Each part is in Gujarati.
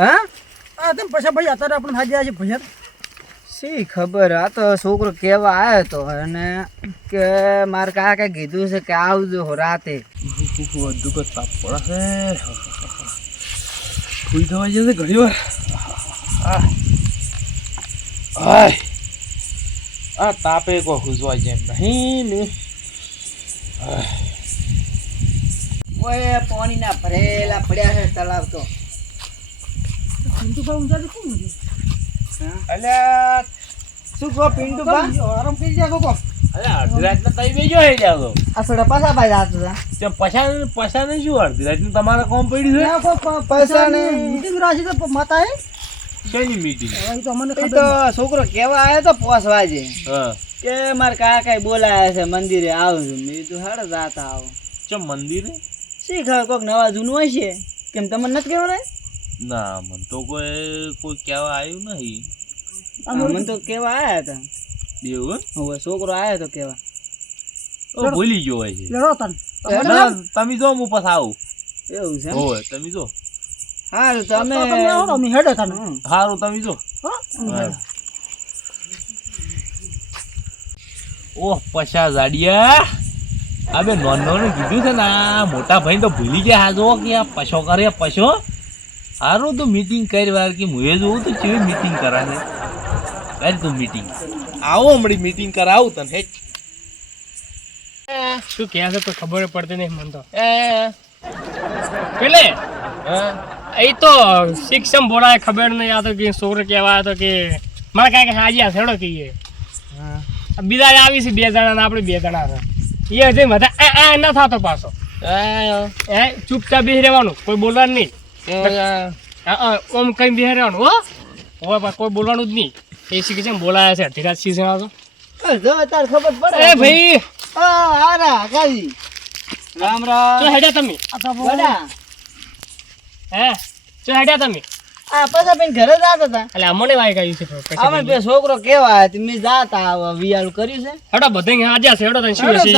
હા આ તેમ પછી ભાઈ અત્યારે આપણે હાજર આજે ભૈયા શી ખબર આ તો છોકરો કેવા આવ્યો તો અને કે મારે કાકા કીધું છે કે આવજો રાતે વધુ કો તાપ પડે છે સુઈ થવા જશે ઘણી વાર આ તાપે કોઈ હુજવાય જેમ નહીં ને ઓય પાણીના ભરેલા પડ્યા છે તળાવ તો પિન્ટુભાઈ ઊંઝા શું મળ્યું અલ્યા શું કહો પિન્ટુભા આરામ કરી જાય કોકો અલ્યા અડધી રાતના તઈ બેજો હે જાવ આ થોડા પાછા ભાઈ જાતો હતા તેમ પછાને શું અડધી રાતનું તમારે કોમ પડ્યું છે પૈસા ને મીટિંગ રાશી તો માતા હે શેની મીટિંગ એ તો મને એ તો છોકરો કેવા આવ્યો તો 5 વાગે હા કે મારે કાકા બોલાયા છે મંદિરે આવજો મેં કીધું હાડો જાતા આવો ચમ મંદિરે શી ખબર કોક નવા જૂનું હશે કેમ તમને નથી કહેવાય ના મન તો કોઈ કહેવા આવ્યું નહીં મને તો કેવા આયા હતા એવું હવે છોકરો આવ્યો તો કેવા ઓ ભૂલી ગયો હોય છે લડો તન ના, તમે જો હું પાછા આવું એવું છે હોય તમે જો હારું તમે અમે હેડે તને સારું તમે જો હા ઓહ પછા જાડિયા અબે નોન કીધું છે ને આ મોટા ભાઈ તો ભૂલી ગયા હાજો કે આ પછો કરે પછો હારું તો મીટિંગ કરી વાર કે હું જોઉં તો કેવી મીટિંગ કરાને કરી તું મીટિંગ આવો હમણાં મીટિંગ કરાવું તને હેચ શું કહે છે તો ખબર પડતી નહીં મને તો એ પેલે હા એ તો શિક્ષમ બોલાય ખબર નહીં આ તો કે છોકરો કહેવા આવ્યો તો કે મારે કાંઈક હાજી આ છેડો કહીએ બીજા આવી છે 2 જણા ને આપણે 2 જણા છે એ હજી બધા આ ના થતો પાછો એ ચૂપચાપ બેસી રહેવાનું કોઈ બોલવાનું નહીં ઓમ કઈ બેસી રહેવાનું હો કોઈ બોલવાનું જ નહીં એ શીખે બોલાયા છે ધીરાજ સિંહ જણા તો જો તાર ખબર પડે એ ભાઈ હારા કાજી રામ રામ ચો હેડ્યા તમે બડા હે ચો હેડ્યા તમે આ પાછા બેન ઘરે જાતા હતા એટલે અમને વાય કહ્યું છે અમે બે છોકરો કેવા આવ્યો તમે જાતા વિયાળું કર્યું છે હેડો બધે હાજર છે હેડો તને શું છે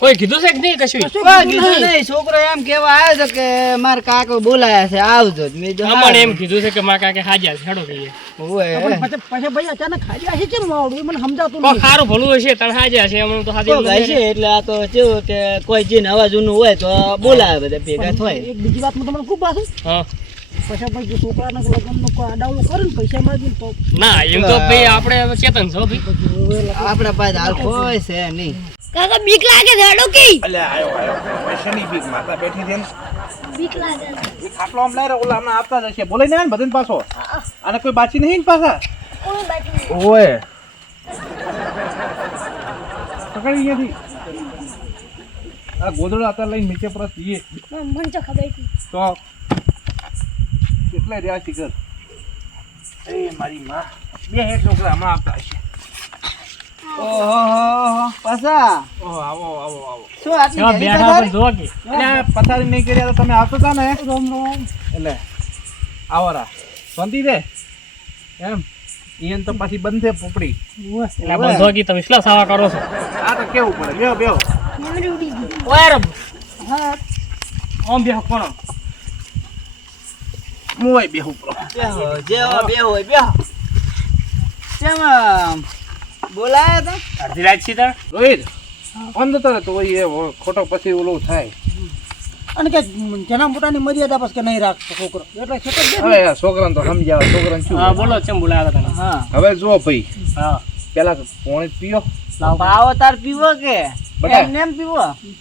કોઈ કીધું છે કે નહીં કશું કીધું નહીં છોકરો એમ કેવા આવ્યો છે કે મારા કાકો બોલાયા છે આવજો મેં જો અમને એમ કીધું છે કે મારા કાકે હાજર છે હેડો કહીએ પછી ભાઈ અચાનક ખાલી આશી કેમ આવડું મને સમજાતું કોઈ ખારું ભલું હશે તને હાજર છે અમને તો હાજર છે એટલે આ તો કેવું કે કોઈ જીન હવા જૂનું હોય તો બોલાવે બધા ભેગા થાય એક બીજી વાતમાં તમને ખૂબ પાછું હા પછી ભાઈ જો છોકરાના લગ્નનો કોઈ આડાવડો કરે ને પૈસા માંગે તો ના એમ તો ભાઈ આપણે ચેતન છો ભાઈ આપણા પાસે હાલ કોઈ છે નહીં કાકા બીક લાગે છે હડો કે અલ્યા આયો પૈસાની બીક માતા બેઠી છે ને બીક લાગે એ ખાટલો આમ લઈ ઓલા હમણાં આપતા જશે બોલે ને બધાને પાછો અને કોઈ બાચી નહીં ને પાછા કોઈ બાકી ઓય પકડી અહીંયાથી આ ગોદડો અત્યારે લઈને નીચે પરત જઈએ મને તો ખબર હતી તો કેટલા રહ્યા શિખર એ મારી માં 2 હેઠ છોકરા હમણાં આપતા હશે ઓહો પાછા ઓહો આવો આવો આવો શું આટલી એવા ઘણી બેઠા પથારી? પણ જોવા કે એટલે પથારી નહીં કર્યા તો તમે આવતો હતા ને રોમ રોમ એટલે આવો રા શાંતિ છે એમ ઈયન તો પાછી બંધ છે પોપડી એટલે બંધો કે તમે શું સાવા કરો છો આ તો કેવું પડે બેહો બેહો મેમરી ઉડી ગઈ ઓય રબ હા ઓમ બેહો કોણ મોય બેહું પડો બેહો જેવો બેહો હોય બેહો કેમ બોલાયા હતા અડધી રાત સીધા રોહિત અંધ તો રહેતો હોય એ ખોટો પછી ઓલું થાય અને કે જેના મોટાની મર્યાદા પછી કે નહીં રાખતો છોકરો એટલે છે હવે આ છોકરાને તો સમજાવે છોકરાને શું હા બોલો ચમ બોલાયા હતા હા હવે જો ભાઈ હા પેલા તો પોણી પીઓ પાવો તાર પીવો કે બટા. એમને એમ પીવો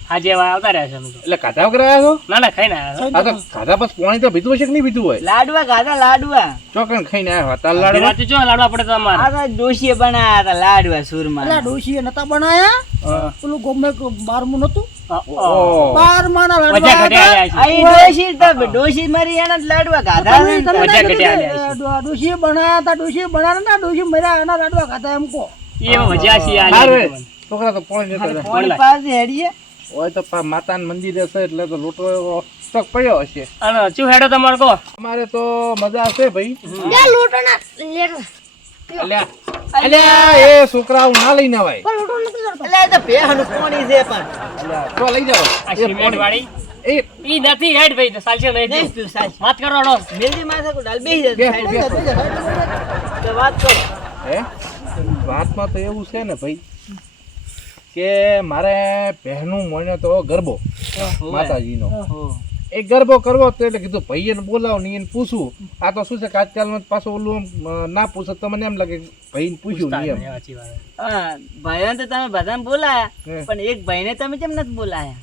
આજે આવતા રહ્યા છે અમે તો એટલે કાઢા વગર આવ્યા છો ના ના ખાઈને આવ્યા આ તો ખાધા પછી પોણી તો પીધું હશે કે નહીં પીધું હોય લાડવા ખાધા લાડવા ચોકન ખાઈને આવ્યા તાર અડધી લાડવા રાતે જો લાડવા પડે તમારે આ તો ડોશીએ બનાયા હતા લાડવા સુરમાં એટલે ડોશીએ નતા બનાયા હા. પેલું ગમે 12મું નતું ઓહ. 12માના મજા લાડવા ઘટ્યા આવ્યા છે આ ઈ ડોશી તો ડોશી મારી એના જ લાડવા ખાધા ને. મજા ઘટ્યા આવ્યા ડોશીએ બનાયા હતા ડોશીએ બનાવ્યા ડોશી મર્યા એના લાડવા ખાધા એમ કો એ મજા છે આ સારું લાડવા. હે. છોકરા તો પોણી જતા હતા. પોણી પાસે હેડીએ હોય તો માતાના મંદિરે છે એટલે તો લોટો એવો સ્ટોક પડ્યો હશે અને શું હેડો તમારે કહો અમારે તો મજા હશે ભાઈ બે લોટો ના લેટ અલ્યા અલ્યા એ છોકરાઓ ના લઈને આવાય પણ લોટો નથી કરતો. એટલે એ તો ભેહનું કોણી છે પણ તો લઈ જાઓ આ સિમેન્ટ વાળી એ ઈ નથી હેડ ભાઈ તો ચાલશે નહીં નહીં પીવું સાહેબ વાત કરો નો મિલજી માથે કોઈ ડાલ બેહી બે, જાય બે. તો વાત કરો હે વાતમાં તો એવું છે ને ભાઈ કે મારે બહેનું મોને તો ગરબો માતાજીનો એ ગરબો કરવો તો એટલે કીધું ભાઈને બોલાવો ને એને પૂછું આ તો શું છે કે આજકાલમાં પાછું ઓલું ના પૂછે તો મને એમ લાગે ભાઈને પૂછ્યું નહીં એમ સાચી વાત હા ભાઈઓને તો તમે બધાને બોલાયા હે. પણ એક ભાઈને તમે કેમ નથી બોલાયા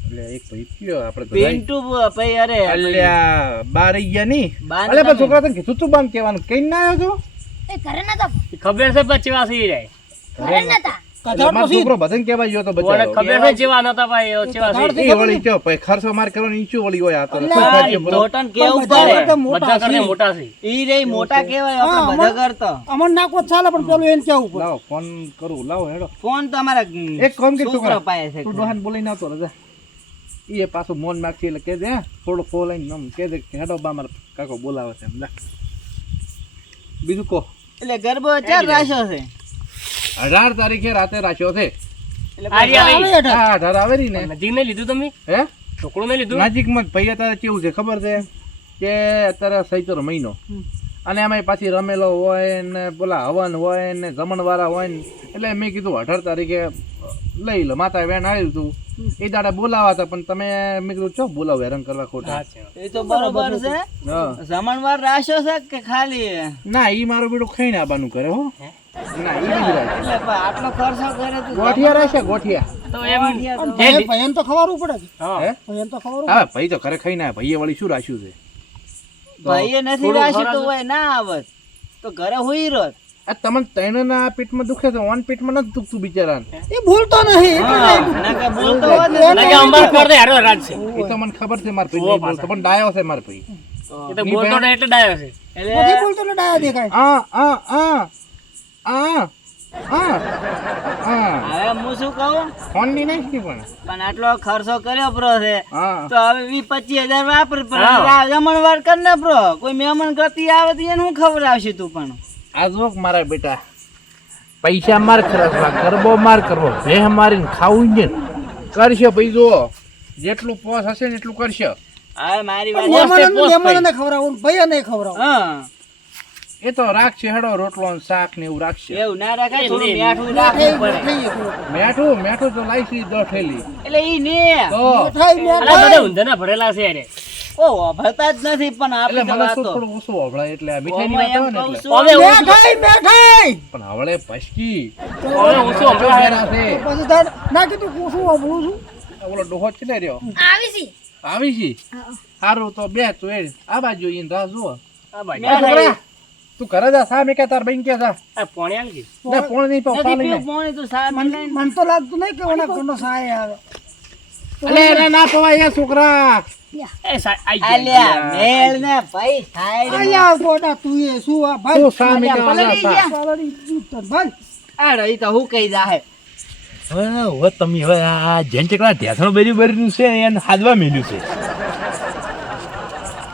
એટલે એક ભાઈ કયો આપણે બધા પિન્ટુ ભાઈ અરે અલ્યા બાર રહી ગયા નહીં બાર અલે તમે- પણ છોકરા તને કીધું તું બામ કહેવાનું કઈ ના આવ્યો એ ઘરે નતા ખબર છે પણ ચેવા સી જાય ઘરે નતા છો મારો છોકરો બધાને કહેવાય ગયો તો કોને બચારો ખબર છે ચેવા નતા ભાઈ એવો ચેવા સી એ વળી કયો ભાઈ ખર્ચો માર કરવાનો ઈચ્છું વળી હોય આ તો શું હા, ખાજો બોલો? મોટાને કેવું બધા પડે કરતા મોટા બધા કરતા છે. મોટા છે ઈ રે મોટા કહેવાય હા, આપણે બધા કરતો અમર નાખવો જ ચાલે પણ પેલું એને કેવું પડે લાવો ફોન કરું લાવો હેડો ફોન તો અમારા એક કામ કે છોકરા છોકરા પાસે છે તું ડોહાને બોલાઈને આવતો રજા એ પાછું મોન નાખી એટલે કે દે થોડો ફોન લઈને આમ કે દે કે હેડો બા મારા કાકો બોલાવે છે એમ લે. બીજું કહો એટલે ગરબો ચાર રાખ્યો છે 18 તારીખે રાતે રાખ્યો છે એટલે આર્યા આવે નહીં હેઠળ. આ 18 આવે ને નજીક નહીં લીધું તમે હે ટુકડું નહીં લીધું નજીકમાં જ ભાઈ અત્યારે કેવું છે ખબર છે કે અત્યારે સૈતર મહિનો અને એમાં પાછી રમેલો હોય ને પેલા હવન હોય ને જમણવાળા હોય ને એટલે મેં કીધું 18 તારીખે લઈ લો માતા વેણ આવ્યું હતું એ દાડા બોલાવા હતા પણ તમે મેં કીધું ચો બોલાવો હેરાન કરવા ખોટા એ તો બરોબર છે હા. જમણવાર રાખ્યો છે કે ખાલી ના ઈ મારો બેટો ખાઈને આવવાનું કરે હો ના ઈ નહીં રાખે. એટલે પણ આટલો ખર્ચો કરે તો ગોઠિયા રહેશે ગોઠિયા તો એમ ભાઈને તો ખવારવું પડે કે હા હે ભાઈને તો ખવારવું હા ભાઈ તો ઘરે ખાઈને આવે ભાઈએ વળી શું રાખ્યું છે ભાઈએ નથી થોડું રાખ્યું તો ખરા હોય ના આવત તો ઘરે હોઈ રોત આ તમને ત્રણેયના પેટમાં દુખે છે ઓન પેટમાં નથી દુખતું બિચારાને એ ભૂલતો નહીં એટલે નહીં. નકર બોલતો હોત ને લાગે અંબાર કર દે હારો રાજ છે એ તો મને ખબર છે માર ભાઈ નહીં બોલતો પણ ડાયો છે માર ભાઈ એ તો બોલતો ને એટલે ડાયો છે નથી એટલે બોલતો એટલે ડાયા દેખાય આ આ આ આ આ આ હવે હું શું કહું ફોન ની નહીં પણ પણ આટલો ખર્ચો કર્યો પ્રો છે હા તો હવે 20-25 હજાર વાપર હા. જમણવાર કર ને પ્રો કોઈ મહેમાન ગતિ આવે તો એને હું ખબર આવશે તું પણ આ જો મારા બેટા પૈસા માર ખર્ચવા ગરબો માર કરવો ભેહ મારીને ખાવું ને કરશે ભાઈ જો જેટલું પોસ હશે ને એટલું કરશે હવે મારી પણ વાત મહેમાનોને ખવડાવું ને ભાઈને ખવડાવું હા એ તો રાખશે હેડો રોટલો ને શાક ને એવું રાખશે એવું ના રાખાય થોડું નહીં. મીઠું રાખવું પડે થઈ ગયું. મેઠું મેઠું તો લાઈસી દઠેલી એટલે ઈ ને તો મીઠાઈ, અલા મીઠાઈ. બધા ઊંધાના ભરેલા છે યાર ઓ વાપરતા જ નથી પણ એટલે આપણે મને તો શું વાતો થોડું ઓછું વભળાય એટલે આ મીઠાઈની ઓમાં વાત એમ આવે ને કહું એટલે છું હવે મીઠાઈ, મીઠાઈ. પણ હવળે પછકી હવે ઓછું હમણાં બેરા છે પછી તાર ના કીધું હું શું વાપરું છું ઓલો ડોહો છે રહ્યો આવી છી આવી છે સારું તો બે તું એ આ બાજુ ઈને રાહ જુઓ આ ભાઈ મેં છોકરા તું ઘરે જા સા મેં કે તાર બેન કે જા આ પોણી આવી ગઈ ને પોણ નહીં પાવ નથી લઈને પીવું પાણી તું સાહેબ મને તો લાગતું નહીં કે ઓના ઘરનો સહાય આવે અલે અરે ના પવાય યાર છોકરા એ આઈ આલ્યા મેળ ને ભાઈ સાઈડ અલ્યા ગોડા તું એ શું આ ભાઈ તું સા મેં કે પલળી જા ગયા. પાલડી દૂધ તન ભાઈ આ રહી તો હું કઈ જાહે હવે તમે હવે આ જેન ચકલા ઢેસણો બેરી બેરીનું છે એને હાદવા મેલ્યું છે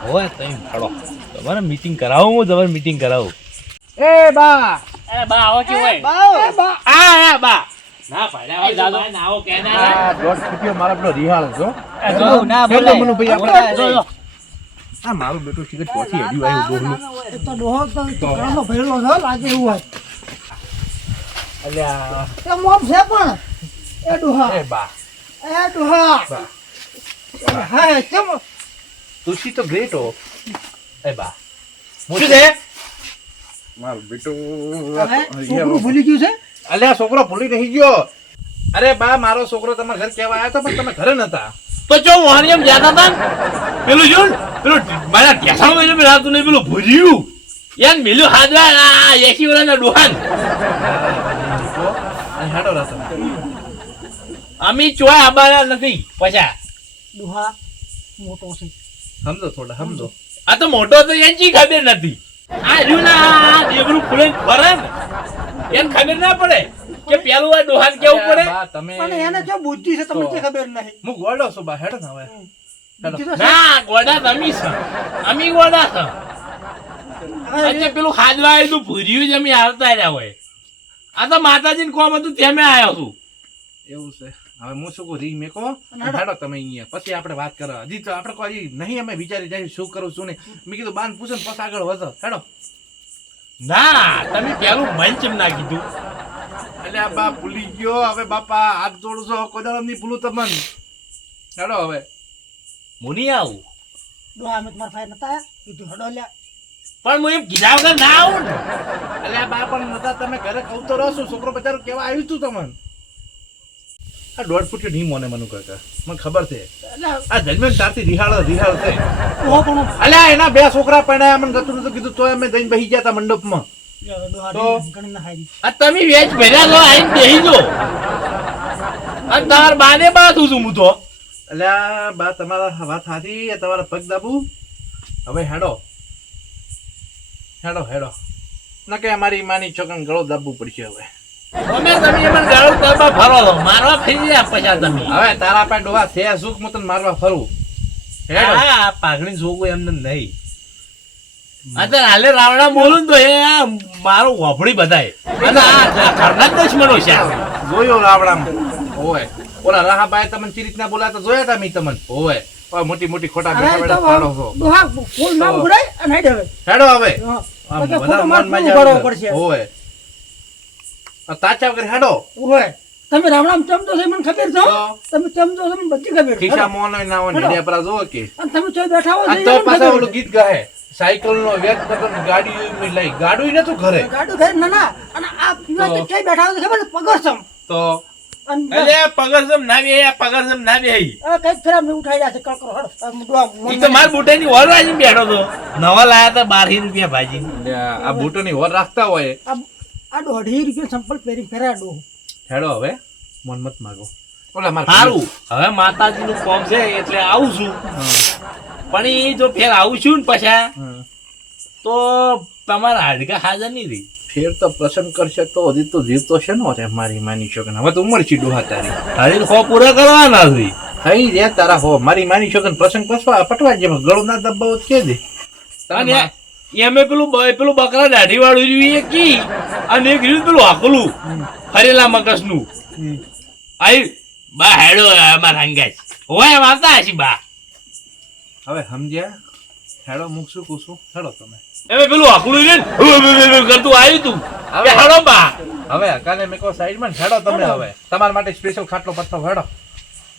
હવે તમે ફળો તમારે મીટિંગ કરાવો હું તમારે મીટિંગ કરાવું એ બા એ બા આવો કે હોય બાઉ આ બા ના પાડ્યા હોય દાદો આવો કેના આ દોઢ ફૂટ્યો મારા પેલો રિહાળ છો બાઉ ના પેલો બોલાય. મનુ ભાઈ બોલાય આપણે નહીં. આ મારું બેટું શિખર ચોથી હેડ્યું આવ્યું ડોહનું એ તો ડોહો તો ઘરનો ભરેલો છે લાગે એવું હોય અલ્યા એ મોમ છે પણ એ ડોહા એ બા એ ડોહા હા કેમ તુલસી તો ગ્રેટ હો એ બા શું છે મારું બેટું છોકરું ભૂલી ગયું છે અલ્યા છોકરો ભૂલી રહી ગયો અરે બા મારો છોકરો તમારા ઘર કહેવા આવ્યો હતો પણ તમે ઘરે નતા તો જો વાહન એમ જાતા હતા ને, પેલું જો ને, પેલું મારા ઢેસાણું મેલ્યું મેં રાતું નહીં, પેલું ભૂર્યું યાર મેલ્યું હાદવા આ 80 વર્ષના ડોહાન અને હેડો રાતો અમે ચોય આબાના નથી પછા ડોહા મોટો છે સમજો થોડા સમજો આ તો મોટો તો એની ખબર નથી આ રહ્યું ને આ દેવરું ફૂલે ફરે ને એને ખબર ના પડે કે પેલું આ ડોહાન કેવું પડે બા તમે પણ એને જો બુદ્ધિ છે તમને તે ખબર નહીં હું ગોળો છું બા હેડો ને હવે બુદ્ધિ તો છે. ના ગોડા તમે છે અમે ગોડા છે આજે પેલું હાદવા આવેલું ભૂર્યું જ અમે આવતા રહ્યા હોય આ તો માતાજીને કોમ હતું ત્યાં મેં આવ્યો છું. એવું છે. હવે હું શું કહું રી મેકો હેડો તમે અહીંયા પછી આપણે વાત કરો. હજી તો આપણે કોઈ નહીં અમે વિચારી જાય શું કરું શું નહીં. મેં કીધું બાન પૂછો ને પછી આગળ વધો હેડો. ના તમે પેલું મન ચેમ ના કીધું? એટલે આ બા ભૂલી ગયો. હવે બાપા હાથ જોડું છો કોઈ દાડો નહીં ભૂલું તમને. હેડો હવે. હું નહીં આવું. ડોહા અમે તમારા ફાયર નતા આયા? કીધું હડો લ્યા. પણ હું એમ કીધા વગર ના આવું ને. એટલે આ બા પણ નતા તમે ઘરે કહું તો રહો છો. છોકરો બચારો કેવા આવ્યું તું તમને. આ 1.5 ફૂટ નહીં મોને મનું કાકા મને ખબર છે. એટલે આ જજમેન્ટ તારથી રિહાળ છે. ડોહો પણ અલ્યા એના 2 છોકરા પરણાયા મને ગતું નતું કીધું તોય અમે જઈને બેસી ગયા હતા મંડપમાં. ડોહા તો? ઘણી ના હારી. આ તમે વેચ ભેગા લો આઈને બેહી જો. અને તાર બાને બાથું છું હું તો. અલ્યા બા તમારા વાત સાચી. તમારા પગ દાબુ. હવે હેડો હેડો હેડો ના કે અમારી માની છોકરાને ગળો દાબવું પડશે હવે. અમે તમે મને ગાળું કરવા ફરો છો. મારવા ફરી ગયા પછા તમે. હવે તારા પાસે ડોહા છે સુખ હું તને મારવા ફરું. હેડો. હા પાઘડી જોગું એમને નહીં. અત્યારે હાલે રાવણા બોલું ને તો એ આ મારું વાપડી બધાય. અને આ ઘરના જ દુશ્મનો છે. જોયો રાવણામાં. ઓય ઓલા રાહાબાઈ તમને ચી રીતના બોલાતા જોયા તા મી તમને. ઓય ઓય મોટી મોટી ખોટા બેઠા અરે બેઠા તો પાડો છો. ડોહા ફૂલ ના ઉડાય અને હાઈડ હવે. હેડો હવે. હા. આમ તો કે બધા ખોટો મન માર માં પૂરું જાવ. કરવો પડશે. ઓય આ તાચા વગર હેડો. ઓય તમે રામરામ ચમચો છે મને ખબર છે હો. તો તમે ચમચો છે મને બધી ખબર છે. ખિસ્સા મોનો ના હોય હેડો. નેડિયા પર જોવો કે અને તમે ચોય બેઠા હો આ છે તો એ મને પાછા ખબર ઓલું છે. ગીત ગાય સાયકલ નો વેત કરતો ગાડી લઈ ગાડું નતું ઘરે. ગાડું ઘરે ના ના અને આ પીવા તો ચોય બેઠા હો છે ખબર છે પગરસમ તો અને એટલે પગરસમ ના બે પગરસમ ના બે. આ કઈક ફેરા મેં ઉઠાઈ રહ્યા છે કળકરો હડો આ ડોહા ઈ તો માર બુટેની ઓર વાજી બેઠો તો. નવા લાયા હતા 12 રૂપિયા ભાજી. આ બૂટો ની ઓર રાખતા હોય. આ 1.5 રૂપિયા સંપલ પહેરી ફેરા ડોહો. હેડો હવે મન મત માગો. ઓલા માર સારું હવે માતાજીનું કોમ છે એટલે આવું છું. પણ ઈ જો ફેર આવું છું ને પાછા હા. તો તમારા હાડકા હાજર નહીં રહી. ફેર તો પ્રસન્ન કરશે તો હજી તો જીવતો છે નો રે મારી માની છોકરા. હવે તો ઉંમર છે ડોહા તારી. હજી ખો પૂરા કરવાના છે. થઈ રે તારા હો મારી માની છોકરા પ્રસંગ પટવા જેમ ગળું ના દબાવ કે દે. અને એમે પેલું બકરા દાઢી વાળું રહ્યું એ કી અને એક રહ્યું પેલું આકલું ફરેલા મકસનું. આઈ બા હેડો અમારા હંગાજ હોય વાતા હશી બા. હવે સમજ્યા. હેડો મૂકશું કુશું હેડો તમે. એમે પેલું આકલું રહ્યું ને કરતું આવ્યું તું. હવે હેડો બા. હવે કાલે મેં કહો સાઈડ માં હેડો તમે. હવે તમારા માટે સ્પેશિયલ ખાટલો પત્તો હેડો.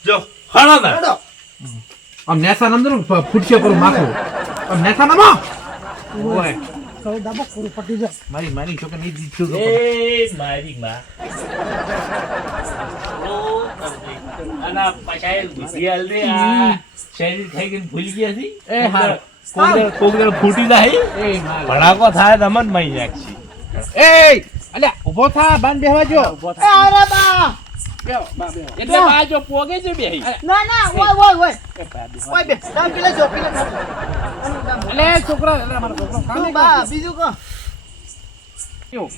જો હણો ના. હડો આમ નેસા નંદર ફૂટશે પર માથું. આમ નેસા નમો. ઓય કહું દાબો પૂરું પટી જાય. મારી માની છોકરા ની દીધું તો એ મારી માં. અને પાછા એ બુદ્ધિ હાલ દે આ શરીર થઈ ગઈ ભૂલી ગયા છે. એ હારું. કોકદર ફૂટી જાય એ માર. ભડાકો થાય તો મન મહી નાખશે. એ અલ્યા ઊભો થા બાન બેહવા જો. એ અરે બા બેહો બા બેહો. એટલે બાજો પોગે છે બે. ના ના ઓય ઓય ઓય ઓય બે દામ પેલે જો પેલે અલે છોકરા અલે મારો છોકરો તું બા બીજું કો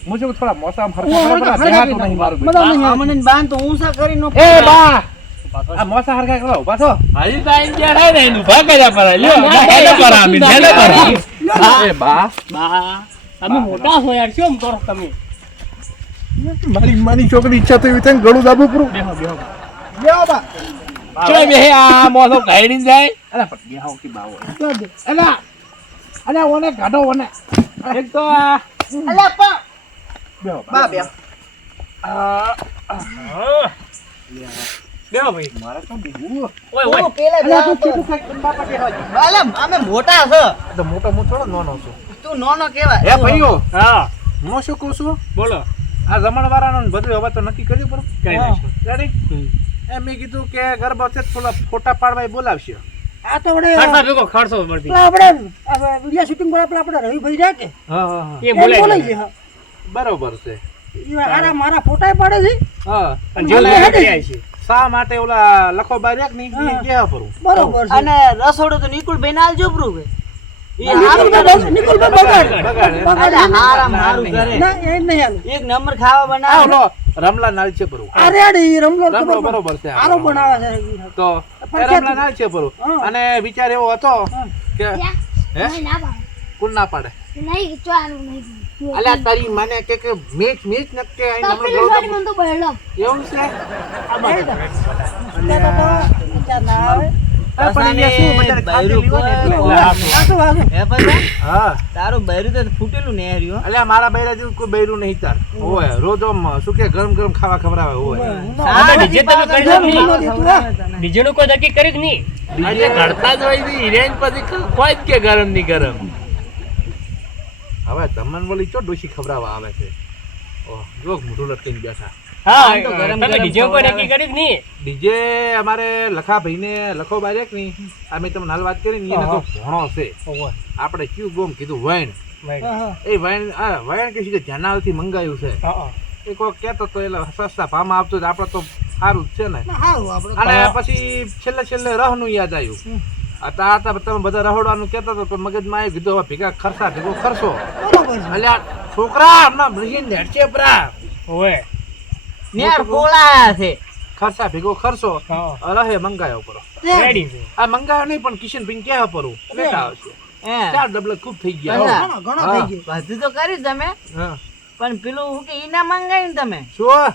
મુજે થોડા મોસમ હરખા દેખાતું નહીં મારું બેટું. અમને બાંધ તો ઊંસા કરી નો એ બા આ મોસા હરખા કરો ઉભા થો. હજી તો આઈને ગયા થાય ને એનું ભા કર્યા પર લ્યો હેડે પર આમી હેડે પર. એ બા બા તમે મોટા છો યાર કેમ કરો તમે? મારી માની છોકરી ઈચ્છા થઈ તને ગળું દાબુ પૂરું. બેહો બેહો બેહો બા ચલો બે આ મોસો કાઢીને જાય. અલે પણ બેહો કે બાવો. અલા અલે ઓને કાઢો ઓને. એક તો આ અલ્યા પા બેહો બા બેહો બેહો ભાઈ. મારા તો બેહું. ઓય ઓય પેલે અલ્યા તું કીધું કાંઈક બાપા બેહવા દે. અલે અમે મોટા છે તો મોટો હું થોડો નાનો છું. તું નોનો કેવાય હે ભાઈઓ હા હું શું કહું છું બોલો. આ જમણવાળાનું બધું હવે તો નક્કી કર્યું પર કઈ નાખો. રેડી એ મેં કીધું કે ગરબા છે થોડા ફોટા પાડવા એ બોલાવશે. આ તો આપણે ખર્ચા ભેગો ખર્ચો પડતી. આપણે વિડિયો શૂટિંગ પર આપણે રવિભાઈ રહ્યા કે હા હા હા એ બોલાય બોલાઈએ હા બરોબર છે. આરા મારા ફોટા પાડે છે હા અને જેવું લેવા તૈયાર છે. શા માટે ઓલા લખો બાર એક ની હા. કેવા ફરું બરોબર છે અને રસોડું તો નિકુલ ભાઈ ના આલજો પ્રૂવ નિકુલભાઈ બગાડ બગાડે. બગાડ. હારામ હારું કરે ના એ નહીં હાલું એક નંબર ખાવા આ બનાવે ઓલો રમલા નાળ છે પરું આ રેડી રમલો રમલો બરોબર છે આરો બનાવે છે તો પણ એ રમલા નાળ છે પરું હા. અને વિચાર એવો હતો કે ત્યાં હે નહીં ના પાડે કોણ ના પાડે નહીં ચોવાનું નહીં અલ્યા તારી મને કે મેચ નક્કે આઈને તો પેલી સાડી મને તો બહેલો એવું છે પણ અહીંયા શું બધાને ખાતે લીધો ને એટલે. હે પતા હા તારું બૈરું તો ફૂટેલું ને હર્યું અલ્યા મારા બૈરા જેવું કોઈ બૈરું નહીં તાર ઓય રોજ આમ શું કે ગરમ ખાવા ખવડાવે ઓય અમે ડીજે તમે કરી દો નહીં. ડીજે નું કોઈ નક્કી કર્યું જ નહીં. આજે ઘડતા જ હોય છે હિરેન પછી કોઈ જ કે ગરમ નહીં ગરમ. હવે તમને વળી ચો ડોશી ખવડાવવા આવે છે ઓહ જો મોઢું લટકીને બેઠા હા આમ તો ગરમ તમે ગરમ ડીજે કોઈ ખવડાવે. નક્કી કર્યું જ નહીં. ડીજે અમારે લખા ભાઈને લખો બારેક ની અમે તમને હાલ વાત કરી ને એને તો ભણો છે આપણે કયું ગોમ કીધું વૈણ એ વૈણ વૈણ કે છે કે જનાલથી મંગાવ્યું છે એ કોઈ કહેતો તો એટલે સસ્તા ભાવમાં આપતો તો આપણે તો સારું જ છે ને અને પછી છેલ્લે રહનું યાદ આવ્યું હતા તમે બધા રહોડવાનું કહેતા તો પણ મગજમાં આવી કીધું હવે ભેગા ખર્ચા ભેગો ખર્ચો એટલે આ છોકરા હમણાં બ્રિજિન હેડશે પરા ઓય નેર કોળા છે ખર્ચા ભેગો ખર્ચો હા રહે મંગાયો પરો રેડી છે. આ મંગાયો નહીં પણ કિશન ભાઈ ક્યાં પરું લેતા આવશે હે 4 ડબલ ખૂબ થઈ ગયા અલા, ઘણા થઈ ગયા બધું તો કર્યું તમે હા પણ પેલું શું કે ઈ ના મંગાવ્યું ને તમે શું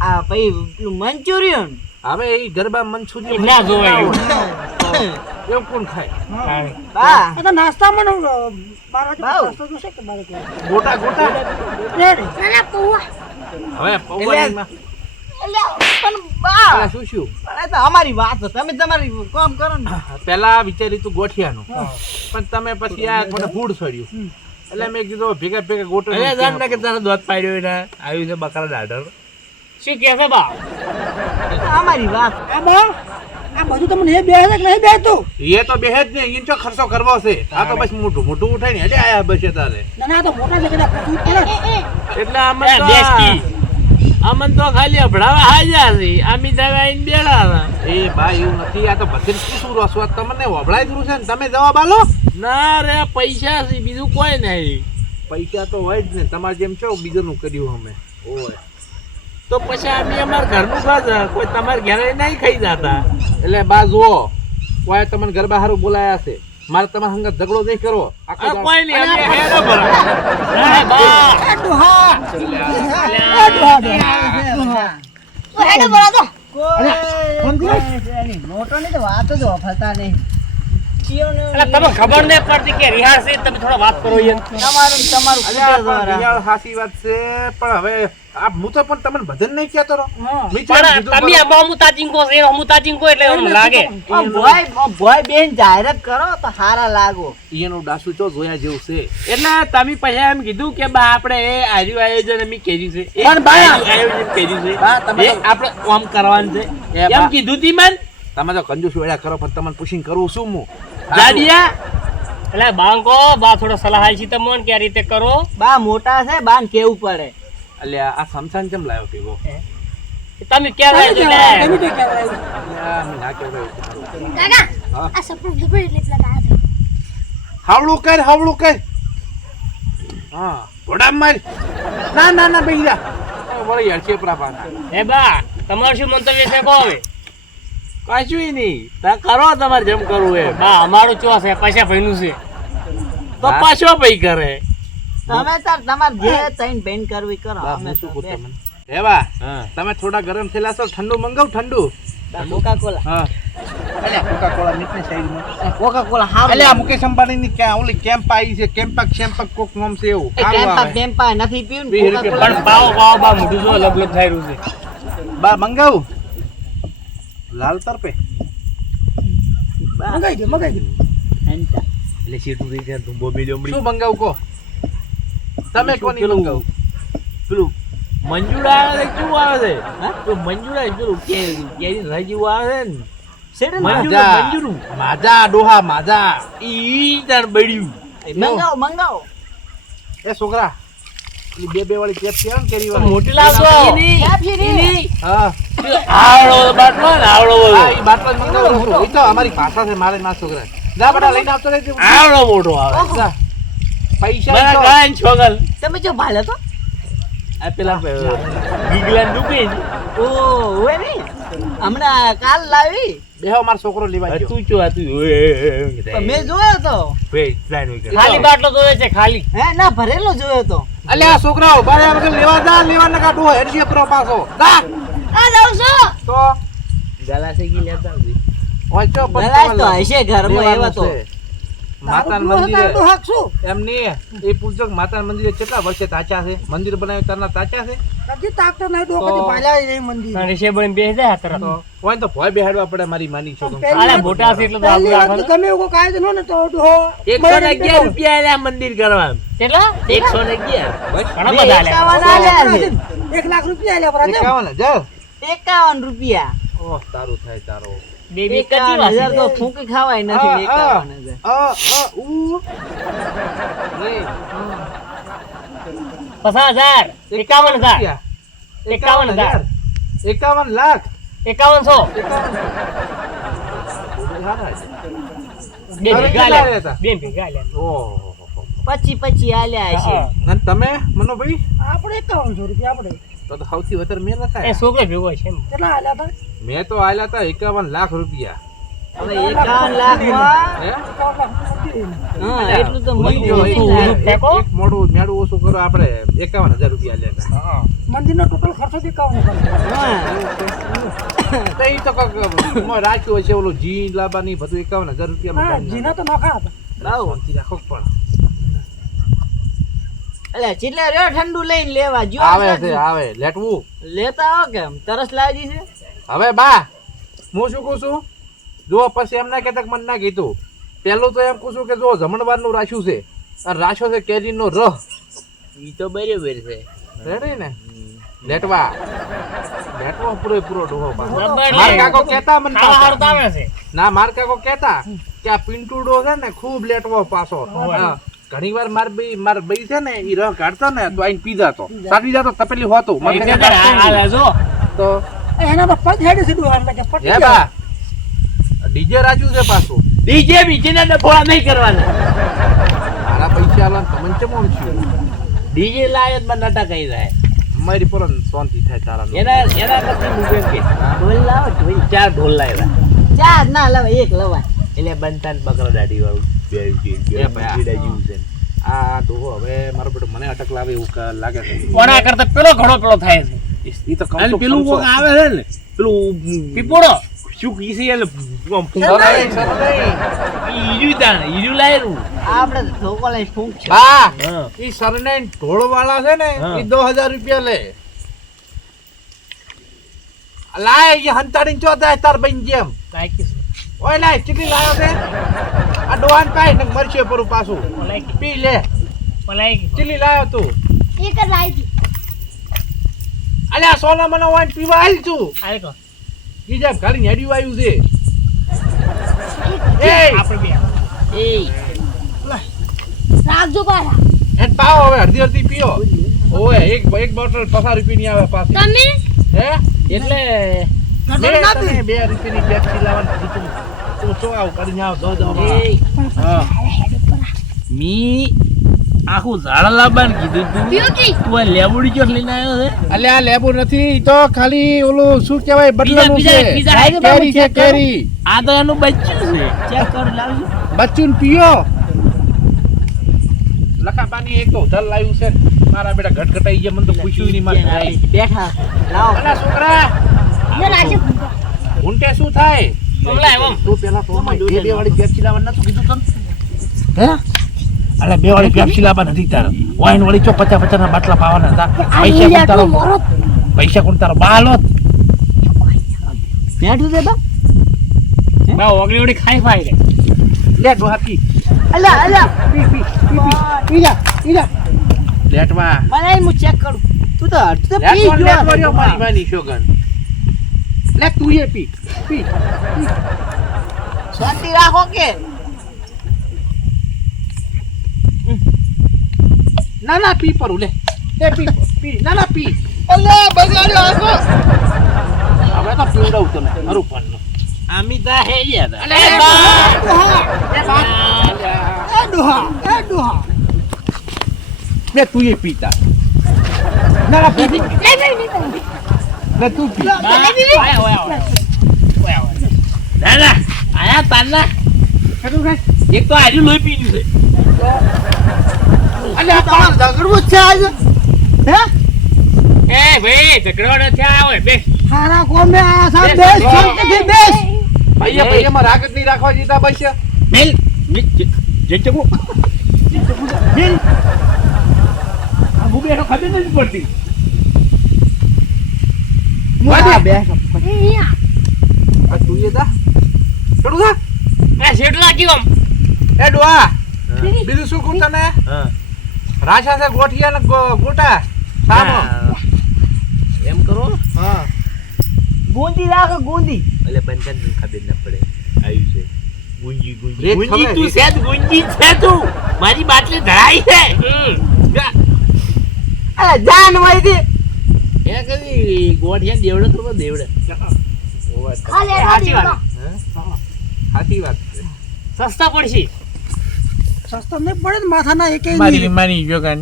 આ પછી પેલું મંચુરિયન હવે એ ગરબા મંચુરિયન ના જોવાય એવું. એવું કોણ ખાય હા. બા આ તો નાસ્તામાં બાર વાગે બાવ. નાસ્તો જોશે કે બારે કે ગોટા રેડી નાના પૌવા હવે પૌવાનીમાં એટલે પણ બા પેલા શું પણ એ તો અમારી વાત છે. તમે તમારી કામ કરો ને પેલા વિચારી તું ગોઠિયાનું પણ તમે પછી આ મને ફૂડ છોડ્યું એટલે મેં કીધું ભેગા ગોટો અરે જાણ ને કે તારો દોત પાડ્યો એને આવ્યું છે બકરા દાઢર. શું કહે છે બા? અમારી વાત આ બા આ બધું તમને એ બે છે કે નહીં બેતું એ તો બેહે જ નહીં ઈન ચો ખર્ચો કરવો છે આ તો બસ મોટું ઉઠાઈ ને એટલે આયા બસ તારે ના ના આ તો મોટા છે કદાચ પૂછવું પડે એટલે આમન એ તો દેશકી. આમન તો ખાલી અભડાવા હાજર છે આમી દાવા આઈને બેઠા હતા. એ ભાઈ એવું નથી આ તો બધે પૂછું રસવા તમને વભળાઈ દઉં છે ને તમે જવાબ આલો ના રે પૈસા છે બીજું કોઈ નહીં. પૈસા તો હોય જ ને તમારે જેમ છો બીજાનું કર્યું અમે ઓય તો પછી અમે અમારા ઘરનું ખાધા કોઈ તમારા ઘરે નહીં ખાઈ જતા. એટલે બા જુઓ કોઈ તમને ગરબા હારું બોલાયા છે મારે તમારા સંગત ઝઘડો નહીં કરવો આખો આ દાડો- કોઈ નહીં અમે હેડો ભરા. હા, બા. ઓ હેડો બોલા તો કોઈ મોટો ની તો વાત જ વફાતા નહીં અલા, તમે ખબર નહીં પડતી કે રિહાર છે તમે થોડા વાત કરો યાર. તમારું ને તમારું અલ્યા ફૂટે પણ દ્વારા. રિયાળ હાચી વાત છે પણ હવે આ હું તો પણ તમને ભજન નહીં કહેતો રહો મેં પણ કીધું તમે બરોબર. આમાં અમુ તાચીંકો છે અમુ તાચીંકો એટલે એમ લાગે. આમ ભોય બેન જાહેરાત કરો તો હારા લાગો એનું ડાસુ ચો જોયા જેવું છે એટલે તમે પછી એમ કીધું કે બા આપણે એ આર્યું આયોજન અમે કર્યું છે એ પણ બા- આયોજન કર્યું છે બા, તમે એ આપણે ઓમ કરવાનું છે એ બા- એમ કીધું તી મન તમે તો કંજૂસ વેળા કરો પણ તમને પૂછીને કરું શું હું દાડિયા એટલે બાંકો બા થોડો સલાહ આલશી તમને કે આ રીતે કરો. બા મોટા છે બાન કેવું પડે અલ્યા આ સમસાન કેમ લાવ્યો ભેગો તમે ક્યાં રહ્યા છો તમે એટલે? તો કહેવાય અલ્યા, મેં ના કહેવાય એવું. કાકા હા. આ સપનું દુબઈ એટલે પેલા ગાયા હાવડું કર હા ઘોડા માર ના બેહી વળી યાર ચેપરા પાના હે બા તમારું શું મંતવ્ય છે કહો હવે. કશું નહીં તા કરો તમારે જેમ કરવું એ બા અમારું ચો છે પૈસા ભઈનું છે. તો પાછો પૈ કરે. તમે તાર તમાર જે તઈન બેન કરવી કરો બા, અમે હું શું તો કહું બે. તમને એવા હા તમે થોડા ગરમ થયેલા છો ઠંડુ મંગાવ ઠંડુ બા, કોકા-કોલા હા અલ્યા કોકા-કોલા નીચે સાઈડમાં કોકા-કોલા હારું અલ્યા લાગે. મુકેશ અંબાણીની ક્યાં ઓલી કેમ્પ આવી છે કેમ્પક કોક નામ છે એવું એ સારું કેમ્પા આવે બેમ્પા નથી પીવું ને 20 રૂપિયા કોકા-કોલા. પણ પાવો બા મોઢું જો લબલબ થઈ રહ્યું છે. બા મંગાવું લાલ તરપે બા, મગાઈ દે હંતા. એટલે સીટું થઈ જાય ધુંબો બીજો શું મંગાવું કો તમે કોની પેલું મંગાવું પેલું મંજુડા આવે છે કેવું આવે છે પેલું મંજુડા પેલું કેરી રાઈ જેવું આવે છે ને શેઠ ને મંજુડા મંજુરું માજા ડોહા માજા ઈ તાર બળ્યું મંગાવો મંગાવો એ છોકરા પેલી બે વાળી કેપ છે ને કેરી વાળી મોટી લાવજો. હા આવડો બાટલો ને આવડો બધો હા, ઈ બાટલો જ મંગાવું છું. ઈ તો અમારી ભાષા છે મારે ના છોકરા જા બેટા લઈને આવતો રહેજે આવડો મોટો આવે જા. પૈસા મારા તો- ગાયન છોકલ તમે જો ભાલે તો આ પેલા ગીગલા દુકે ઓ હોય ને હમણાં કાલ લાવી બેહો મારો છોકરો લેવા ગયો તું ચો તું તો મેં જોયો તો વેજ સાઈન ખાલી બાટલો જોવે છે ખાલી. હે ના ભરેલો જોયો તો અલ્યા છોકરાઓ ભાઈ આ વગર લેવા જા લેવા ન કાઢો હેડશે પ્રો પાછો જા આ જાઉં છું તો ગલાસેકી લેતા આવજે. હોય તો ગલાસ તો હશે ઘરમાં એવા તો. માતાના મંદિરે તારું હક શું એમની એ પૂછજો કે માતાના મંદિરે કેટલા વર્ષે તાચા છે મંદિર બનાવ્યું તારના તાચા છે કદી તાકતો નહીં તો કદી ભાલ્યા નહીં મંદિર અને છે બની બેસી જાય તરત તો હોય તો ભોય બેહાડવા પડે મારી માની છો અરે મોટા છે એટલે તો પહેલી આપણે વાત તો ગમે એવું કાયદો નો ને તો ડોહો 111 રૂપિયા આલ્યા મંદિર કરવા. કેટલા 111. ઘણા બધા આલ્યા. 51 આલ્યા છે. 1 લાખ રૂપિયા આલ્યા પરા 51,000 51 રૂપિયા. ઓહ તારું થાય તારો બે બે કચી વાસી. 51,000 તો ફૂંકી ખાવાય નથી. 51,000. ઉ એ 50,000 51,000 51,000 51 લાખ 5100 બે ભેગા આલ્યા. બે ભેગા આલ્યા. ઓહો 25 આલ્યા હશે. હા. અને તમે મનોભાઈ આપણે 5100 રૂપિયા આપણે તો સૌથી વધારે મેં એ લખાય છોકરો ભેગો છે એમ. કેટલા આલ્યા તા મેં તો આલ્યા હતા 51 લાખ રૂપિયા હવે 51 લાખમાં હે 51 લાખ મંદિર હા એટલું તો બોલી ગયો, મંજૂર એક- થાય. ફેંકો? એક મોઢું મેળું ઓછું કરો આપણે 51,000 રૂપિયા આલ્યા હતા હા. મંદિરનો ટોટલ ખર્ચો 51 હા. તો ઈ તો કાંઈક મોં રાખ્યું હશે ઓલું જી લાબાની બધું 51,000 રૂપિયામાં હા કરી જીના તો નોખા હતા નાખો. શાંતિ રાખો પણ એટલે ચીલે રહ્યો ઠંડુ લઈને લેવા જો આવે છે આવે લેટવું લેતા આવો કેમ તરસ લાગી છે. હવે બા હું શું કહું છું જો પછી એમ ના કહેતા કે મને ના કીધું પેલું તો એમ કહું છું કે જો જમણવારનું રાખ્યું છે અને રાખ્યો છે કેરીનો રહ ઈ તો બરાબર છે. રેડી ને લેટવા લેટવા પૂરેપૂરો ડોહો પાછો. બરાબર માર છે. કાકો કહેતા મને ખાવા પાછો. હારું તો આવે છે. ના માર કાકો કહેતા કે આ પિન્ટુડો છે ને ખૂબ લેટવો પાછો હા. ઘણી વાર માર બઈ છે ને ઈ રહ કાઢતો ને તો આઈને પી જાતો સાડી જાતો તપેલી હોતું મને એટલે તારે આ જો તો એના પર પગ હેડે છે ડોહા એટલે કે ફટી હે ગયા બા ડીજે રાખ્યું છે પાછું ડીજે બીજેના ડફોળા નહીં કરવાના. મારા પૈસા આલવા તમને ચમ આમ છું ડીજે લાયો તો મને નટા કહી જાય. મારી પર શાંતિ થાય તારા એના કરતી મુકેમ કે ઢોલ લાવો ઢોલ. 4 ઢોલ લાવ્યા. ચાર ના લવાય એક લવાય. એટલે બનતા બકરા દાઢી વાળું એ ભાઈ. આ ડોહો હવે મારો બેટો મને અટક લાવે એવું લાગે છે ઓના કરતા પેલો ઘણો પેલો થાય છે. ઈ તો અને પેલું કોક આવે છે ને પેલું પીપોડો શું કી છે એટલે આમ સરાઈ, સરાઈ. ઈર્યું તાણે ઈર્યું લાયેલું. આપણે તો ઠોકો લઈને ફૂંક છે. બા હા. ઈ સરને ઢોળ વાળા છે ને હા. ઈ 2000 રૂપિયા લે લાય ઈ હંતાડીને ચો જાય તાર બન જેમ લાયકી છે. ઓય લાય કેટલી લાયો છે આ ડોહાન કાઈ ને મરશે પરું પાછું લાયકી પી લે લાયકી કેટલી લાયો તું એક જ લાવી હતી. અલ્યા સોના મને વાઈન પીવા આલ તું આ કો બીજા ગાડી હેડ્યું આવ્યું છે એ આપણે બે એ રાખજો પાછા એ પાવ હવે અડધી અડધી પીઓ ઓય એક બોટલ 50 રૂપિયાની આવે પાછી તમે હે એટલે તને 2 રૂપિયાની પેપ્સી લાવવાની તું તું શું આવું કરીને આવ દો એ હા મી આખું ઝાડ લાવવાનું કીધું તું પીઓ કી તું આ લેબુડી ચોક લઈને આવ્યો છે. અલ્યા લેબુ નથી ઈ તો ખાલી ઓલું શું કહેવાય બદલાનું બીજા- છે બીજા- કેરી છે કેરી આ તો એનું બચ્ચું છે. ચેક કરો લાવજો. બચ્ચુન પીઓ લખાબાની એક તો ઉધાર લાવ્યું છે મારા બેટા ઘટઘટાઈ ગયા મને તો પૂછ્યું નહીં મારે ભાઈ. બેઠા લાવો. અલા છોકરા મેં રાખજો ઊંટે શું થાય ઓમલા એમ તું પેલા તો બે વાળી પેપ્સી લાવવાનું નતું કીધું તને હે અલે 2 વાળી પેપ્સી લાવવા નથી તારે વાઈન વાળી 50 ના બાટલા પાવાના હતા પૈસા કોણ તારો પૈસા કોણ તારો બાલોત બેઠું છે બા. બા ઓગળી ઓગળી ખાઈ ફાઈ રે લે ડોહા પી અલ્યા અલ્યા ઈજા લેટવા મને હું ચેક કરું. તું તો અડધું તો પી લેટવા ગયો. લેટવા મારી માની શોગન લે તું એ પી પી શાંતિ રાખો કે ના ના પી પરું લે પી પી ના ના પી અલ્યા બગાડ્યો આખો. હવે તો પીવડાવું તને મારું પણ અમિતા હે ગયા હતા. અલે બા એ ડોહા બે તું એ પીતા ના ના પી ના તું પી ઓયા ઓયા ઓયા ના ના આયા તારના એક તો આજુ લોહી પી ગયું છે. અલ્યા તમારે ઝઘડવું જ છે આજે હે એ ભાઈ ઝઘડો ન થયા હોય બે સારા કોમે આ સાહેબ બેસ શાંતિથી બેસ અહીંયા ભાઈમાં રાગ જ નહીં રાખવા જીતા બસ મેલ જે ચકો બિલ આ હું બેઠો ખબર નથી પડતી મોટા બેસ આ તું એ દા ચડું દા એ શેઠ લાગી આમ એ ડોઆ બીજું શું કહું તને હા રાશા છે ગોઠિયા ને ગોટા સામો એમ કરો હા ગુંદી રાખો ગુંદી એટલે બંધન ખબર ન પડે આવ્યું છે ગુંજી ગુંજી રેત ગુંજી ખબર, તું રેત. છે જ ગુંજી છે તું મારી બાટલી ધરાઈ છે અરે જાન હોય છે એ કદી ગોઠિયા દેવડે તો દેવડે ખાલી એક સાચી વાત. સાચી વાત છે સસ્તા પડશે સસ્તો નહીં પડે ને માથાના એકે મારી માની જોગાન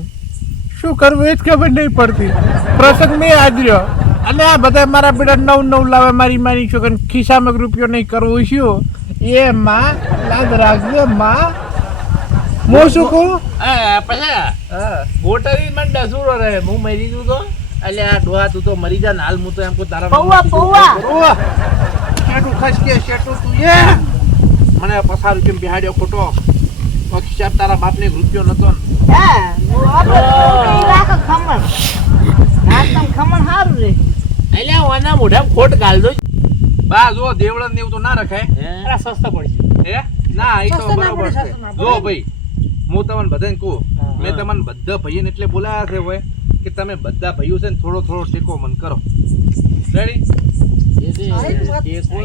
શું કરવું એ જ ખબર નહીં પડતી પ્રસંગ મેં આદર્યો અને આ બધા મારા બેટા નવ લાવે મારી માની છોકરાને ખિસ્સામાં રૂપિયો નહીં કરવું શું એ માં લાગ રાખજે માં હું શું કહું પછી ગોટરી મને ડસુડો રહે હું મરી દઉં તો એટલે આ ડોહા તું તો મરી જા ને હાલ હું તો એમ કહું તારા પૌવા પૌવા ઓહ શેટું ખસકે શેટું તું એ મને પસાર રૂપિયા બિહાડ્યો ખોટો તો ખિસાબ તારા બાપને એક રૂપિયો નતો ને. હા આપણે ઈ રાખો ખમણ નાસ્તમ ખમણ સારું રે એટલે ઓના મોઢામાં ખોટ ગાલ દો બા જો દેવળન ને એવું તો ના રખાય અરે સસ્તા પડશે હે ના એ તો સસ્તા ના બરોબર પડે, છે સસ્તા ના જો ભાઈ હું તમને બધાને કહું મેં તમને બધા ભાઈઓને એટલે બોલાયા છે હોય કે તમે બધા ભાઈઓ છે ને થોડો થોડો ટેકો મન કરો રેડી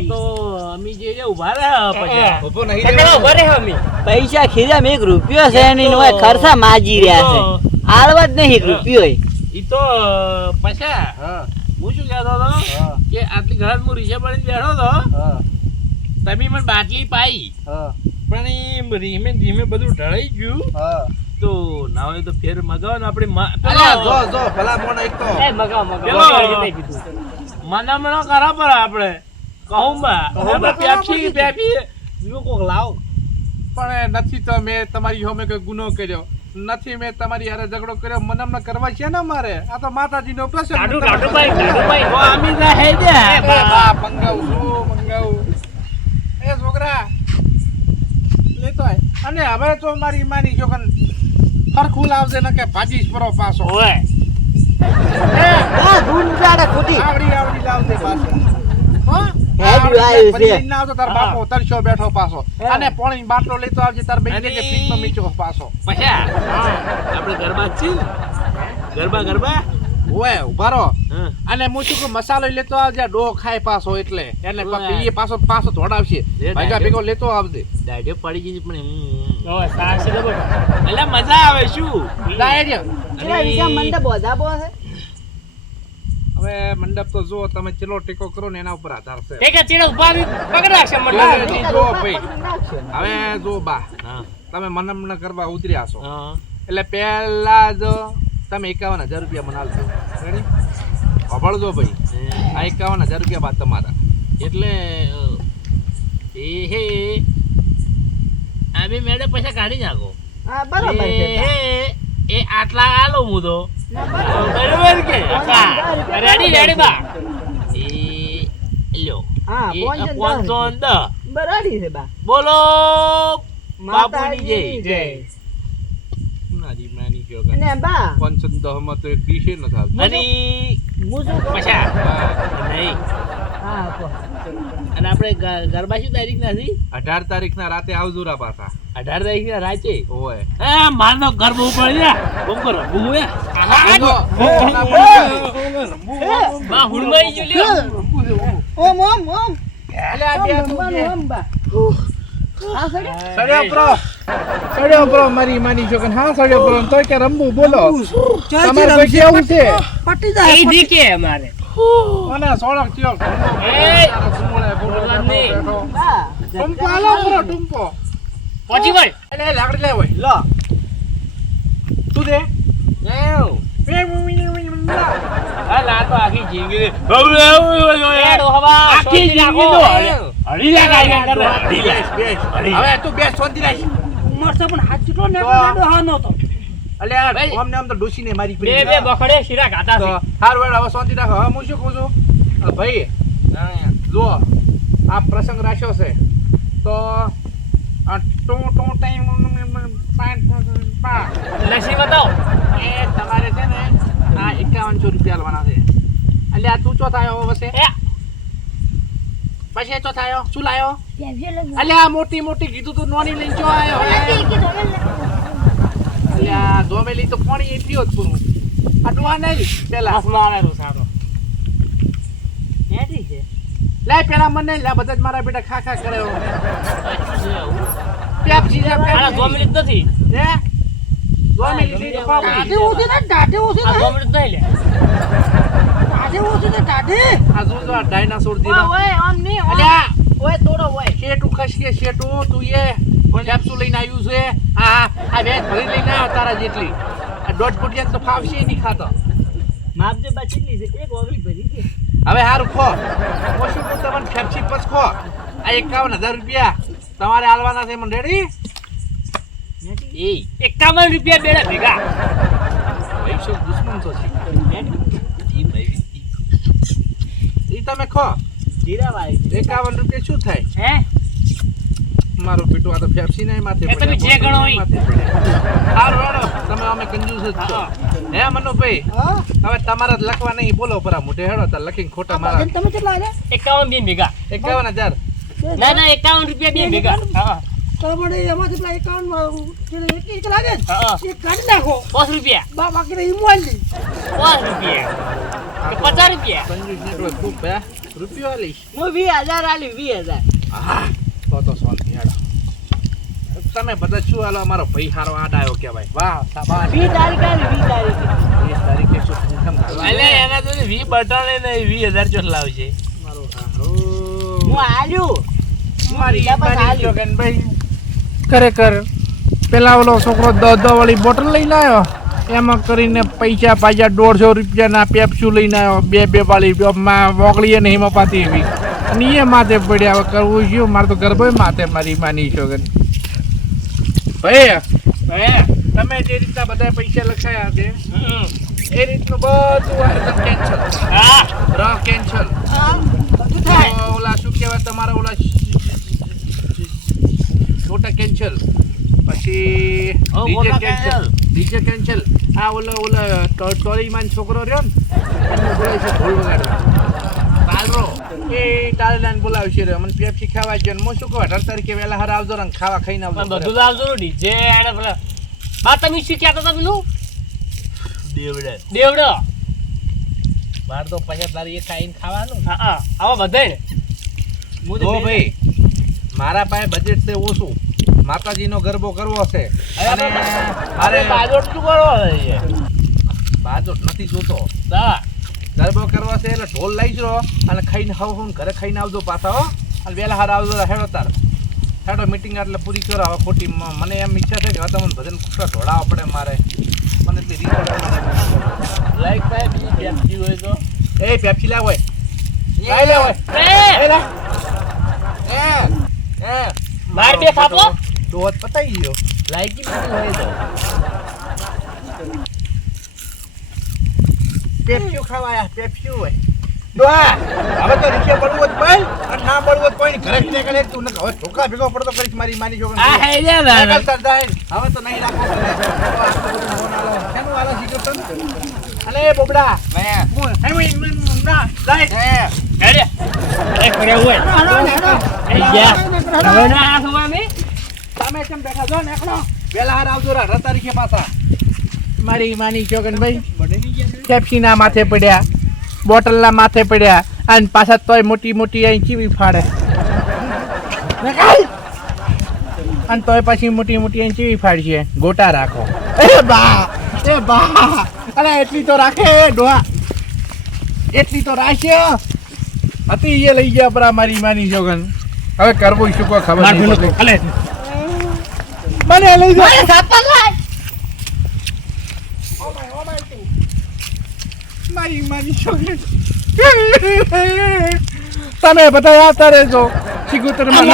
તો અમી જે ઉભા રહ્યા પછી ઉભો નહીં ઝઘડો રહેવાનો. ભરે અમે પૈસા ખીજામ એક રૂપિયો છે એની નો ખર્ચા માજી રહ્યા છે આલવા જ નહીં એક રૂપિયો ઈ તો પછી હા હું શું કહેતો હતો હા કે આટલી ઘર હું રીસે પડીને બેઠો હતો હા તમે મને બાટલી પાઈ હા પણ એ ધીમે ધીમે બધું ઢળાઈ ગયું હા તો ના હોય તો ફેર મગાવો ને આપણે અલ્યા જો જો ભલા મોણ એક તો એ મગાવ પેલો. મનામણો કરા પર આપણે કહું બા હવે પેપ્સી પેપી બીજું કોક લાવ પણ નથી તો મેં તમારી સામે કોઈ ગુનો કર્યો નથી મેં તમારી હારે ઝઘડો કર્યો મનામણા કરવા છે ને મારે આ તો માતાજીનો પ્રસંગ ટાઢુભાઈ તો આમી જા હે દે બા મંગાવું છું મંગાવું એ છોકરા લેતો આય અને હવે તો મારી માની છોકન હરખું લાવજે ને કે ભાજી જ પરો પાછો ઓય હા ધૂન જાડે ખોટી આવડી આવડી લાવજે પાછો હો હેડ્યું આવ્યું છે. ફરી લઈને આવજો તાર બાપો તરસ્યો બેઠો પાછો અને પાણી બાટલો લેતો આવજે તાર બેન કે ફ્રીજમાં મીચો પાછો પછી આપણે ગરબા જ છીએ ગરબા ગરબા ઓય ઉભા રહો હા અને હું શું કહું મસાલો લેતો આવજે ડો ખાય પાછો એટલે એ પાછો પાછો ધોડાવશે ભાઈગા ભેગો લેતો આવજે ડાયડે પડી ગઈ પણ ઓય સાસી દબો એટલે મજા આવે શું ડાયરેક્ટ કેવા વિશા મંડપ બોધાબો છે હવે મંડપ તો જો તમે ચેલો ટેકો કરો ને એના ઉપર આધાર છે ઠીક છે ચીડો ઉભા પકડ રાખશે મને જી, જો ભાઈ હવે જો બા હા તમે મનામણા કરવા ઉતર્યા છો હા એટલે પહેલા જ તમે 51,000 રૂપિયા મને આલજો રેડી ખબરજો ભાઈ આ 51,000 રૂપિયા બાદ તમારા એટલે એ હે આમે મેડમ પૈસા કાઢી નાખો હા બરોબર છે એ આટલા આલો હું તો બરોબર કે રેડી રેડી બા એ લ્યો હા એ 510. 510 બરાડી છે બા બોલો બાપુની જય જય મારી માની કયો કે અને બા 510 માં તો એક ડીશે ન થાત અને હું શું કહું? પછા નહીં હા તો અને આપણે ગરબા શું તારીખ નથી 18 તારીખના રાતે આવજો રા પાછા 18 તારીખ ના રાતે ઓય એ માનો ગરબો પડી જા બમ કરો બમ જો, બા હુડમાઈ ગયું લ્યો ઓમ ઓમ ઓમ અલ્યા બે તું બે. ઓમ બા હા સડી સડ્યો પ્રો મારી માની છોકરાને હા સડ્યો પ્રો તોય કે રમવું બોલો ચાલજી તમારે કોઈ કેવું છે પટી જાય એ દીકે અમારે અને સોળક થયો એ સુમોળે બોલવા નહીં. બા ટુંપો આલો પૂરો ટુંપો પહોંચી વળ એટલે લાકડી લે હોય લો તું દે આ લાતો આખી જિંદગી એડો હવા આખી જિંદગી તો હળી લા કાઈ કરે હળી લા હવે તું બે શાંતિ રાખ ઉંમર છે પણ હાથ જેટલો ને હા નતો અલ્યા ભાઈ. આમ ને આમ તો ડોશીને મારી બે પડી બે બખડે શીરા ખાતા તો છે હાર વેળ હવે શાંતિ રાખો. હવે હું શું કહું છું ભાઈ જુઓ આ પ્રસંગ રાખ્યો છે તો આ ટો ટાઈમ લસી બતાવો એ તમારે છે ને આ 5100 રૂપિયા આલવાના છે. અલ્યા તું ચો થાયો હવે વસે એ પછી ચો થાયો શું લાયો પેપ્સી લઈ અલ્યા મોટી મોટી કીધું તું નોની લઈને ચો આયો અલ્યા ધોમેલી તો પાણી એ પીયો જ પૂરું આ ડોહા નહીં પેલા મારે સારો લે પેલા મને લે બધા જ મારા બેટા ખા ખા કરે પેપ્સી છે આના 2 મિનિટ નથી હે ધોમેલી લઈ તો પાપડી દાઢી ઓછી ને દાઢી ઓછી આ ને 2 મિનિટ નહીં લે દાઢી ઓછી ને દાઢી આ જો જો ડાયનાસોર દીનો અલ્યા ઓય તોડો ઓય શેટુ ખસકે શેટુ તું એ કેપ્સ્યુલ લઈને આવ્યું છે આ વેચ ભરી લઈને આવ્યો તારા જેટલી આ દોઢ ફૂટિયા તો ફાવશે નહીં ખાતો માપજે બચી છે એક ઓગળી ભરી છે હવે હારું ખો ઓછું તો તમને ફેફસી પછ ખો આ 51000 રૂપિયા તમારે આલવાના છે મને રેડી એ 51 રૂપિયા બેડા ભેગા પૈસો દુશ્મન તો છે ઈ તમે ખો જીરાવાળી 51 રૂપિયા શું થાય હે મારો બેટો આ તો ફેફસી નહીં માથે એ તમે જે ગણો હોય. હારું હેડો તમે અમે કંજૂસ જ છો હે મનુભાઈ હા હવે તમારે જ લખવા નહીં બોલો પરા મોઢે હેડો તાર લખીને ખોટા મારા તમે કેટલા આવ્યા 51 બે ભેગા 51000 ના ના 51 રૂપિયા બે ભેગા હા તમારે એમાંથી પેલા એકાઉન્ટ એક લાગે ને હા એ કાઢી નાખો 5 રૂપિયા બાકી ઈમોલ દી 5 રૂપિયા કે 50 રૂપિયા કંજૂસ નીકળો ખૂબ બે રૂપિયો આલીશ હું 20000 આલી 20000 હા તો શાંતિ હેડો તમે બધા શું હાલો અમારો ભાઈ હારો આડાયો કહેવાય વાહ શાબાશ 20 તારીખ આલી 20 તારીખ 20 તારીખે શું ઇન્કમ અલે એના તો 20 બટાણે ને 20000 ચોટ લાવશે મારો હારો હું આલ્યું મારી મારી જોગનભાઈ ખરેખર પેલા ઓલો છોકરો 10 વાળી બોટલ લઈને આવ્યો એમાં કરીને પૈસા પાછા 150 રૂપિયાના પેપ્સ્યુ લઈને આવ્યો 2 વાળી વોગળીએ નહીં મપાતી એવી અને એ માથે પડ્યા હવે કરવું શું મારે તો ગરબો માથે મારી માની છોકરી ભાઈ તમે જે રીતના બધા પૈસા લખાયા છે એ રીતનું બધું આયોજન કેન્સલ હા રહ કેન્સલ બધું થાય ઓલા શું કહેવાય તમારા ઓલા છોટા કેન્સલ પછી ડીજે કેન્સલ આ ઓલા ટોલીમાન છોકરો રહ્યો ને એમને બોલાય છે ઢોલ વગાડવા તાલરો એ તાલડાને બોલાવશે રે મને પેપ્સી ખાવા છે ને હું શું કહું 18 તારીખે વહેલા હાર આવજો ને ખાવા ખાઈને આવજો પણ બધું લાવજો ડીજે આને પેલા હા તમે શું કહેતા હતા પેલું દેવડો માર તો પછી તારી એ ખાઈને ખાવાનું હા હા આવા બધાય ને જો ભાઈ મારા પાસે બજેટ છે ઓછું માતાજીનો ગરબો કરવો છે અને અરે બાજોટ શું કરો બાજોટ નથી જોતો દા ગરબો કરવો છે એટલે ઢોલ લઈ જરો અને ખાઈને હું ઘરે ખાઈને આવજો પાછા હો અને વહેલા હાર આવજો હેડો તાર હેડો મીટિંગ એટલે પૂરી કરો હવે ખોટી મને એમ ઈચ્છા છે કે હવે તમને ભજન ખોટા ઢોળાવવા પડે મારે મને એટલી રીત લાઈક ભાઈ બીજી પેપ્સી હોય તો એ પેપ્સી લાવ હોય લાઈ લે હોય એ લા એ માર બે ખાપો દોત પતાઈ ગયો લાઈકી બીજી હોય તો પેપ્સ્યુ ખાવાયા પેપ્સ્યુ હોય દોહા હવે તો રીક્ષે પડવું જ ભાઈ અને ના પડવું જ કોઈ ઘરે જ નીકળે તું ને હવે ઠોકા ભેગો પડતો કરીશ મારી માની છોકરી આ હે લે હવે તો નહીં રાખો કેનું વાલા શીખ્યો તને અલે બોબડા હું ના લાઈ હેડે એક કર્યા હોય એ ગયા હવે ના આ થવા મે તમે કેમ બેઠા છો નેકળો વેલા હાર આવજો 18 તારીખે પાછા મારી માની છોકરી ભાઈ પેપ્સીના માથે પડ્યા બોટલના માથે પડ્યા અને પાછા તોય મોટી મોટી અહીં ચીવી ફાડે અને તોય પછી મોટી મોટી અહીં ચીવી ફાડશે ગોટા રાખો એ બા અરે એટલી તો રાખે ડોહા એટલી તો રાખ્યો હતી એ લઈ ગયા પરા મારી માની છોકન હવે કરવું શું કોઈ ખબર નહીં પડતી. મને લઈ જાઓ મારી મારી છોકરી તમે બધા આવતા રહેજો સિગુતર માં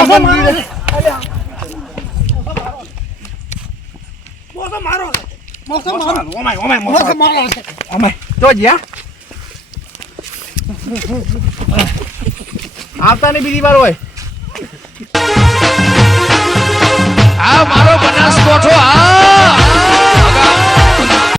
બોલો મારો મોસમ મારો છે. અમે તો જ્યાં આવતા ને બીજી વાર હોય આ મારો